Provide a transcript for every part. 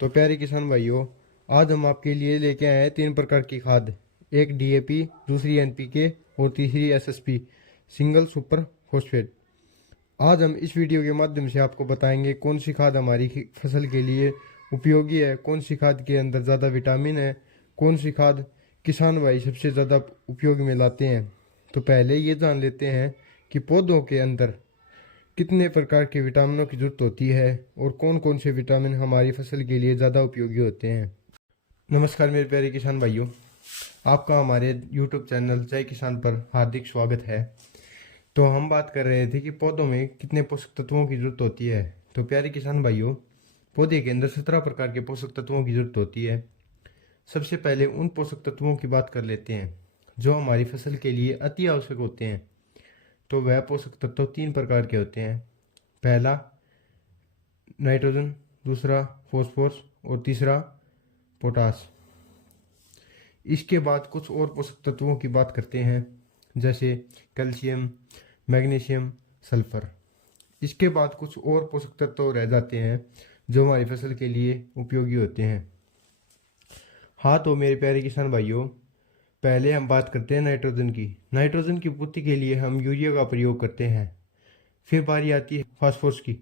तो प्यारे किसान भाइयों, आज हम आपके लिए लेके आए हैं 3 प्रकार की खाद। एक डीएपी, दूसरी एनपीके और तीसरी एसएसपी सिंगल सुपर फॉस्फेट। आज हम इस वीडियो के माध्यम से आपको बताएंगे कौन सी खाद हमारी फसल के लिए उपयोगी है, कौन सी खाद के अंदर ज़्यादा विटामिन है, कौन सी खाद किसान भाई सबसे ज़्यादा उपयोग में लाते हैं। तो पहले ये जान लेते हैं कि पौधों के अंदर कितने प्रकार के विटामिनों की जरूरत होती है और कौन कौन से विटामिन हमारी फसल के लिए ज़्यादा उपयोगी होते हैं। नमस्कार मेरे प्यारे किसान भाइयों, आपका हमारे YouTube चैनल जय किसान पर हार्दिक स्वागत है। तो हम बात कर रहे थे कि पौधों में कितने पोषक तत्वों की जरूरत होती है। तो प्यारे किसान भाइयों, पौधे के अंदर 17 प्रकार के पोषक तत्वों की जरूरत होती है। सबसे पहले उन पोषक तत्वों की बात कर लेते हैं जो हमारी फसल के लिए अति आवश्यक होते हैं। तो वह पोषक तत्व 3 प्रकार के होते हैं। पहला नाइट्रोजन, दूसरा फॉस्फोरस और तीसरा पोटास। इसके बाद कुछ और पोषक तत्वों की बात करते हैं, जैसे कैल्शियम, मैग्नीशियम, सल्फर। इसके बाद कुछ और पोषक तत्व रह जाते हैं जो हमारी फसल के लिए उपयोगी होते हैं। हाँ, तो मेरे प्यारे किसान भाइयों, पहले हम बात करते हैं नाइट्रोजन की। नाइट्रोजन की पूर्ति के लिए हम यूरिया का प्रयोग करते हैं। फिर बारी आती है फास्फोरस की।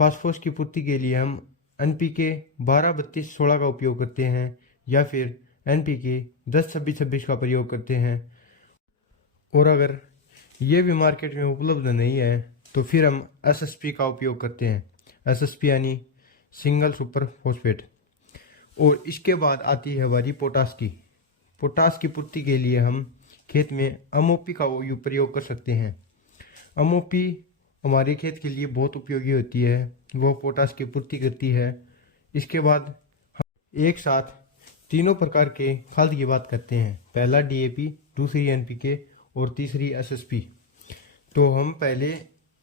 फास्फोरस की पूर्ति के लिए हम एनपीके 12-32-16 का उपयोग करते हैं या फिर एनपीके 10-26-26 का प्रयोग करते हैं। और अगर ये भी मार्केट में उपलब्ध नहीं है तो फिर हम एसएसपी का उपयोग करते हैं। एसएसपी यानी सिंगल सुपर फॉस्फेट। और इसके बाद आती है हमारी पोटास की। पोटास की पूर्ति के लिए हम खेत में एमओपी का प्रयोग कर सकते हैं। एमओपी हमारे खेत के लिए बहुत उपयोगी होती है, वो पोटास की पूर्ति करती है। इसके बाद हम एक साथ तीनों प्रकार के खाद की बात करते हैं। पहला डीएपी, दूसरी एनपीके और तीसरी एसएसपी। तो हम पहले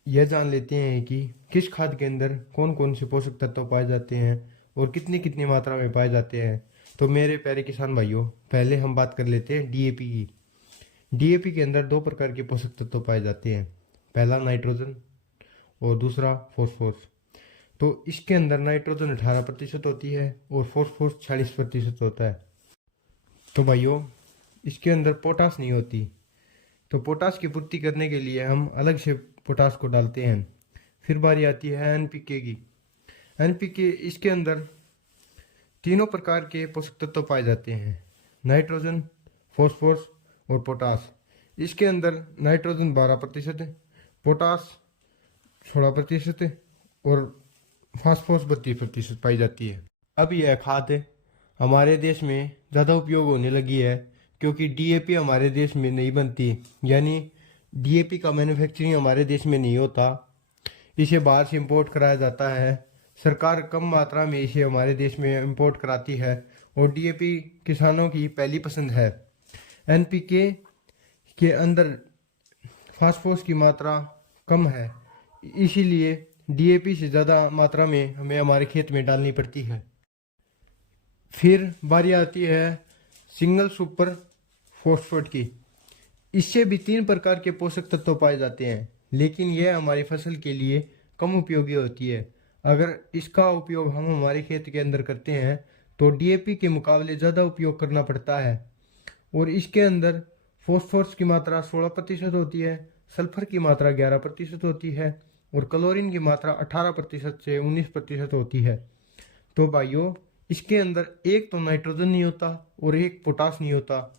यह जान लेते हैं कि किस खाद के अंदर कौन कौन से पोषक तत्व पाए जाते हैं और कितनी कितनी मात्रा में पाए जाते हैं। तो मेरे प्यारे किसान भाइयों, पहले हम बात कर लेते हैं डीएपी की। डीएपी के अंदर 2 प्रकार के पोषक तत्व पाए जाते हैं। पहला नाइट्रोजन और दूसरा फॉस्फोरस। तो इसके अंदर नाइट्रोजन 18% होती है और फॉस्फोरस 40% होता है। तो भाइयों, इसके अंदर पोटास नहीं होती। तो पोटास की पूर्ति करने के लिए हम अलग से पोटास को डालते हैं। फिर बारी आती है एनपीके की। एनपीके, इसके अंदर तीनों प्रकार के पोषक तत्व पाए जाते हैं, नाइट्रोजन, फॉस्फोरस और पोटास। इसके अंदर नाइट्रोजन 12%, पोटास 16% और फास्फोरस 32% पाई जाती है। अब यह खाद हमारे देश में ज़्यादा उपयोग होने लगी है क्योंकि डीएपी हमारे देश में नहीं बनती, यानी डीएपी का मैन्युफैक्चरिंग हमारे देश में नहीं होता। इसे बाहर से इंपोर्ट कराया जाता है। सरकार कम मात्रा में इसे हमारे देश में इंपोर्ट कराती है और डीएपी किसानों की पहली पसंद है। एनपीके के अंदर फास्फोरस की मात्रा कम है, इसीलिए डीएपी से ज़्यादा मात्रा में हमें हमारे खेत में डालनी पड़ती है। फिर बारी आती है सिंगल सुपर फॉस्फेट की। इससे भी 3 प्रकार के पोषक तत्व पाए जाते हैं, लेकिन यह हमारी फसल के लिए कम उपयोगी होती है। अगर इसका उपयोग हम हमारे खेत के अंदर करते हैं तो डीएपी के मुकाबले ज़्यादा उपयोग करना पड़ता है। और इसके अंदर फॉस्फोरस की मात्रा 16% होती है, सल्फर की मात्रा 11% होती है और क्लोरीन की मात्रा 18% से 19% होती है। तो भाइयों, इसके अंदर एक तो नाइट्रोजन नहीं होता और एक पोटास नहीं होता।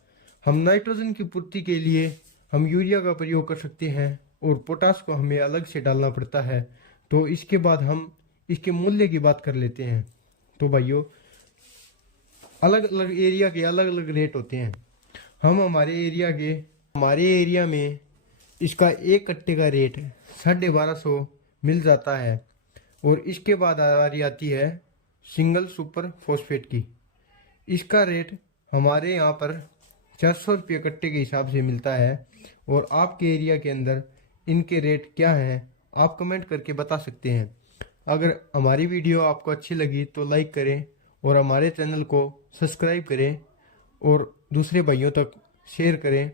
हम नाइट्रोजन की पूर्ति के लिए हम यूरिया का प्रयोग कर सकते हैं और पोटास को हमें अलग से डालना पड़ता है। तो इसके बाद हम इसके मूल्य की बात कर लेते हैं। तो भाइयों, अलग अलग एरिया के अलग अलग रेट होते हैं। हम हमारे एरिया में इसका 1 कट्टे का रेट 1250 मिल जाता है। और इसके बाद हमारी आती है सिंगल सुपर फॉस्फेट की। इसका रेट हमारे यहाँ पर 400 रुपये कट्टे के हिसाब से मिलता है। और आपके एरिया के अंदर इनके रेट क्या हैं, आप कमेंट करके बता सकते हैं। अगर हमारी वीडियो आपको अच्छी लगी तो लाइक करें और हमारे चैनल को सब्सक्राइब करें और दूसरे भाइयों तक शेयर करें।